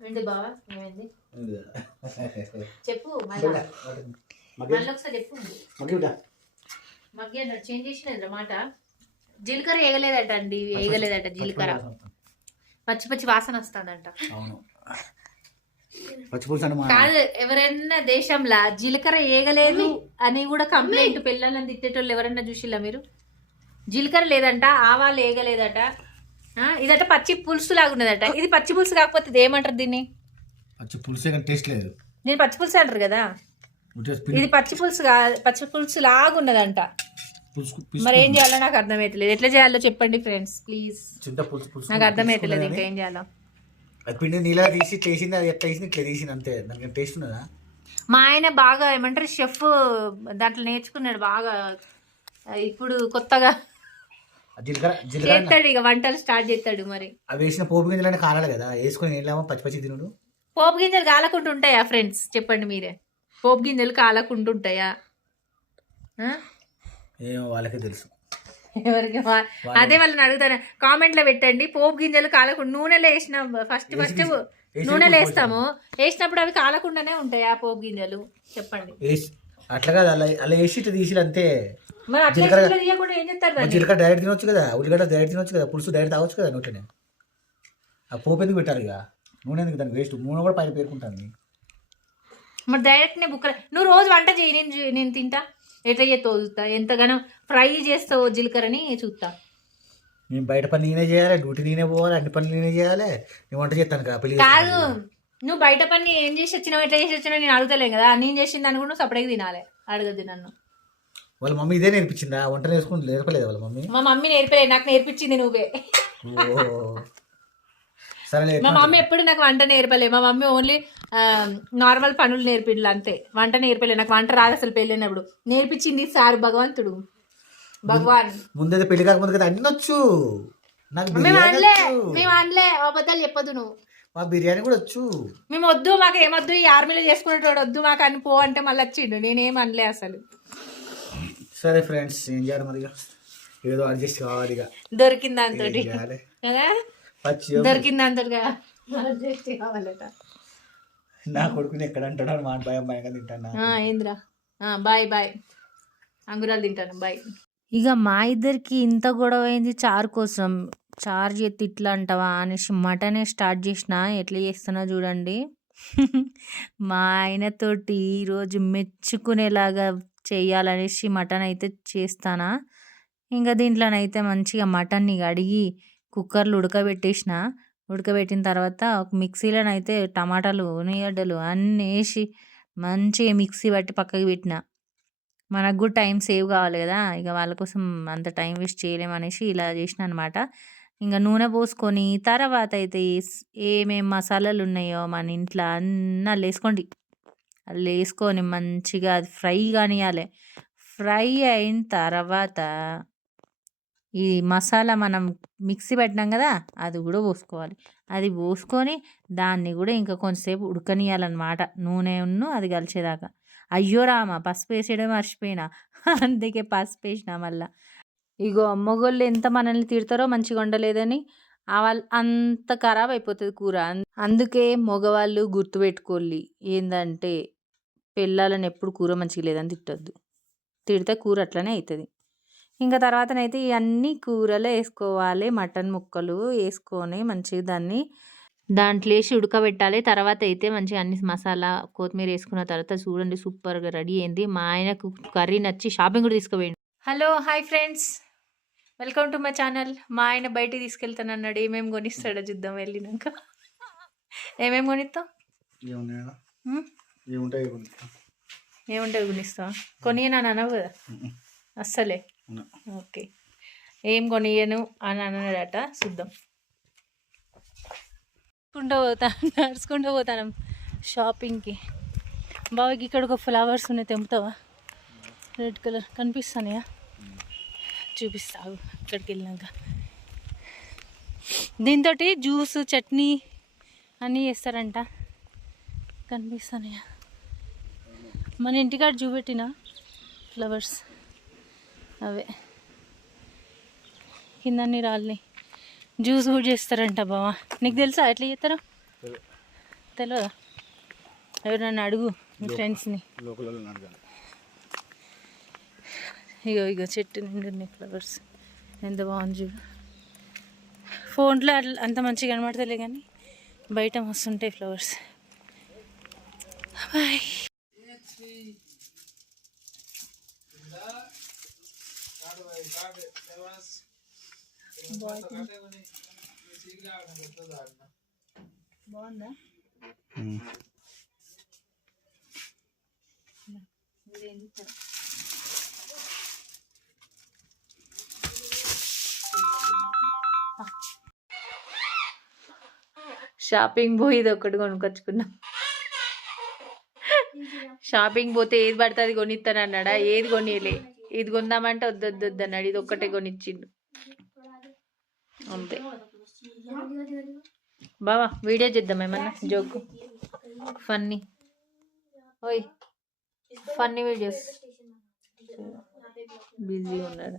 ఏంటి బావా? ఏమైంది? చెప్పు మళ్ళీ. మళ్ళీ ఒకసారి చెప్పు. మగ్గి అన్నాడు చేంజ్ చేసిన మాట? జీలకర్ర వేయగలేదట అండి వేయగలేదట జీలకర్ర. పచ్చి పచ్చి వాసన వస్తుందంట. కాదు ఎవరైనా దేశంలో జీలకర్ర వేయగలేదు అని కూడా కంప్లైంట్ పిల్లలని తిట్టేటోళ్ళు ఎవరైనా చూసిల్లా మీరు? జీలకర్ర లేదంట ఆవాలు వేయగలేదట. ఆ, ఇదట పచ్చి పులుసు లాగా ఉన్నదట. ఇది పచ్చి పులుసు కాకపోతే ఇది ఏమంటారు దీన్ని? పచ్చి పులుసు కానీ టేస్ట్ లేదు. దీన్ని పచ్చి పులుసు అంటారు కదా? ఇది పచ్చి పులుసు పచ్చి పులుసు లాగా ఉన్నదంట. మరి ఏం చేయాలో నాకు అర్థమైతలేదు. ఎట్లా చేయాలో చెప్పండి ఫ్రెండ్స్ ప్లీజ్. నాకు అర్థమైతలేదు ఇంకా ఏం చేయాలో పిండి నీళ్ళ తీసి చేసింది అది ఎట్లా ఇట్లా తీసింది అంతే. దానికి టేస్ట్ ఉన్నదా? మా ఆయన బాగా ఏమంటారు షెఫ్ దాంట్లో నేర్చుకున్నాడు బాగా. ఇప్పుడు కొత్తగా జీలకర్ర జీలకర్ర చేస్తాడు ఇక వంటలు స్టార్ట్ చేస్తాడు మరి. అవి వేసిన పోపు కారాలి కదా వేసుకొని ఏం పచ్చి పచ్చి తినుడు? పోపు గింజలు కాలకుండా ఉంటాయా ఫ్రెండ్స్? చెప్పండి మీరే. పోపు గింజలు కాలకుండా ఉంటాయా? ఆ? ఏమో వాళ్ళకే తెలుసు. ఎవరికి వా- అదే వాళ్ళని అడుగుతాను. కామెంట్లో పెట్టండి పోపు గింజలు కాలకుండా నూనెలో వేసిన ఫస్ట్ ఫస్ట్ నూనెలో వేస్తాము. వేసినప్పుడు అవి కాలకుండానే ఉంటాయా పోపు గింజలు? చెప్పండి. వేసి అట్లా కాదు అలా అలా వేసి ఇట్లా తీసి అంతే. జీలకర్ర- డైరెక్ట్ తినొచ్చు కదా ఉల్లిగడ్డ డైరెక్ట్ తినొచ్చు కదా పులుసు డైరెక్ట్ తాగొచ్చు కదా నోట్లోనే? ఆ పోపు ఎందుకు పెట్టాలి ఇక? నూనె ఎందుకు దానికి వేస్ట్ నూనె కూడా పైన పేరుకుంటుంది. మరి డైరెక్ట్ నే బుక్క నువ్వు రోజు వంట చేయి నేను నేను తింటా. ఎట్లా చేస్తావు చూస్తా? ఎంతగానో ఫ్రై చేస్తావు జీలకర్రని చూస్తా. నేను బయట పని నేనే చేయాలి డ్యూటీ నేనే పోవాలి అన్ని పనులు నేనే చేయాలి. నేను వంట చేస్తాను కదా. నువ్వు బయట పని ఏం చేసి వచ్చినావు ఎట్లా చేసి వచ్చినావు నేను అడుగుతలేను కదా. నేను చేసిన దాన్ని కూడా నువ్వు సపరేట్గా తినాలి. అడగద్దు నన్ను. వాళ్ళ మమ్మీ ఇదే నేర్పించిందా? వంట నేర్చుకుని నేర్పలేదు వాళ్ళ మమ్మీ? మా మమ్మీ నేర్పలే నాకు నేర్పించింది నువ్వే. సరే మా మమ్మీ ఎప్పుడు నాకు వంట నేర్పలే. మా మమ్మీ ఓన్లీ నార్మల్ పనులు నేర్పిండ్లు అంతే. వంట నేర్పలే నాకు వంట రాదు అసలు పెళ్ళినప్పుడు. నేర్పించింది సార్ భగవంతుడు. భగవాన్. ముందైతే పెళ్ళి కాకముందు కదా అన్ని వచ్చు నాకు మేము అనలే మేము అనలే అబద్ధాలు చెప్పొద్దు నువ్వు. మా బిర్యానీ కూడా వచ్చు. మేము వద్దు మాకు ఏమొద్దు ఈ ఆర్మీలో చేసుకునేటోడు వద్దు మాకు అని పో అంటే మళ్ళీ వచ్చిండు. నేనేం అనలే అసలు. సరే ఫ్రెండ్స్ ఏం చేయాలి మరి? ఏదో అడ్జస్ట్ కావాలి ఇక. దొరికింది దాంతో కదా? దొరికింది దాంతో అడ్జస్ట్ కావాలట. నా కొడుకుని ఎక్కడ అంటాడు మా భయం భయంగా తింటాను ఆ, ఏందిరా? బాయ్ బాయ్ అంగురాలు తింటాను బాయ్ ఇక మా ఇద్దరికి ఇంత గొడవ అయింది చారు కోసం. చారు చేతి ఇట్లా అంటావా అనేసి మటనే స్టార్ట్ చేసిన ఎట్లా చేస్తున్నా చూడండి. మా ఆయనతోటి ఈరోజు మెచ్చుకునేలాగా చేయాలనేసి మటన్ అయితే చేస్తానా. ఇంకా దీంట్లోనైతే మంచిగా మటన్ని కడిగి కుక్కర్లో ఉడకబెట్టేసిన ఉడకబెట్టిన తర్వాత ఒక మిక్సీలోనైతే టమాటాలు ఉల్లిగడ్డలు అన్నీ వేసి మంచిగా మిక్సీ పట్టి పక్కకి పెట్టిన. మనకు కూడా టైం సేవ్ కావాలి కదా ఇక వాళ్ళ కోసం అంత టైం వేస్ట్ చేయలేమనేసి ఇలా చేసిన అనమాట ఇంకా నూనె పోసుకొని తర్వాత అయితే ఏమేమి మసాలాలు ఉన్నాయో మన ఇంట్లో అన్నీ వేసుకోండి అల్లు వేసుకొని మంచిగా అది ఫ్రై కానియాలి. ఫ్రై అయిన తర్వాత ఈ మసాలా మనం మిక్సీ పెట్టినాం కదా అది కూడా పోసుకోవాలి. అది పోసుకొని దాన్ని కూడా ఇంకా కొంచెంసేపు ఉడకనియాలన్నమాట. నూనె ఉన్ను అది కలిసేదాకా. అయ్యో రామ పసుపు వేసేయడం మర్చిపోయినా. అందుకే పసుపు వేసిన మళ్ళా. ఇగో మొగోళ్ళు ఎంత మనల్ని తిడతారో మంచిగా ఉండలేదని వాళ్ళు అంత ఖరాబ్ అయిపోతుంది కూర. అందుకే మగవాళ్ళు గుర్తుపెట్టుకోవాలి ఏంటంటే పిల్లలని ఎప్పుడు కూర మంచిగా లేదని తిట్టొద్దు. తిడితే కూర అట్లనే అవుతుంది ఇంకా తర్వాతనైతే ఇవన్నీ కూరలో వేసుకోవాలి. మటన్ ముక్కలు వేసుకొని మంచిగా దాన్ని దాంట్లో వేసి ఉడకబెట్టాలి. తర్వాత అయితే మంచిగా అన్ని మసాలా కొత్తిమీర వేసుకున్న తర్వాత చూడండి సూపర్గా రెడీ అయింది. మా ఆయనకు కర్రీ నచ్చి షాపింగ్ కూడా తీసుకుపోయింది hello hi friends. Welcome to my channel మా ఆయన బయటికి తీసుకెళ్తాను అన్నాడు. ఏమేమి కొనిస్తాడో చూద్దాం వెళ్ళినాక. ఏమున్నాయి ఉం? ఏముంటాయి కొనిస్తావా? కొనియను అని అనవు కదా? అస్సలే. ఓకే. ఏం కొనియను అని అన్నాడట. చూద్దాం. నడుచుకుంటూ పోతాను నడుచుకుంటూ పోతాను షాపింగ్కి. బాబాకి ఇక్కడ ఒక ఫ్లవర్స్ ఉన్నాయి తెంపుతావా? Red colour. కనిపిస్తానయా చూపిస్తావు ఇక్కడికి వెళ్ళినాక దీంతో జ్యూస్ చట్నీ అన్నీ చేస్తారంట. కనిపిస్తానయా మన ఇంటికాడ చూపెట్టిన ఫ్లవర్స్? అవే. కిందన్ని రాళ్ళని జ్యూస్ కూడా చేస్తారంట బావా. నీకు తెలుసా ఎట్లా చేస్తారో? తెలియదా ఎవరన్నా అడుగు మీ ఫ్రెండ్స్ని. ఇగో ఇగో చెట్టు నిండున్నాయి ఫ్లవర్స్ ఎంత బాగుంది చూడు. ఫోన్లో అట్లా అంత మంచిగా కనబడతలే కానీ బయట మస్తుంటాయి ఫ్లవర్స్ బాయ్. బాగుందా? షాపింగ్ పోయి ఇది ఒకటి కొనుక్కొచ్చుకున్నాం షాపింగ్ పోతే ఏది పడితే అది కొనిస్తాను అన్నాడా? ఏది కొనియలే ఇది కొందామంటే వద్దు వద్దు వద్దు అన్నాడు. ఇది ఒక్కటే కొనిచ్చిండు. అంతే. బావా వీడియో చేద్దాం ఏమన్నా? జోక్ ఫన్నీ ఓయ్ ఫన్నీ వీడియోస్ బిజీ ఉన్నాడు.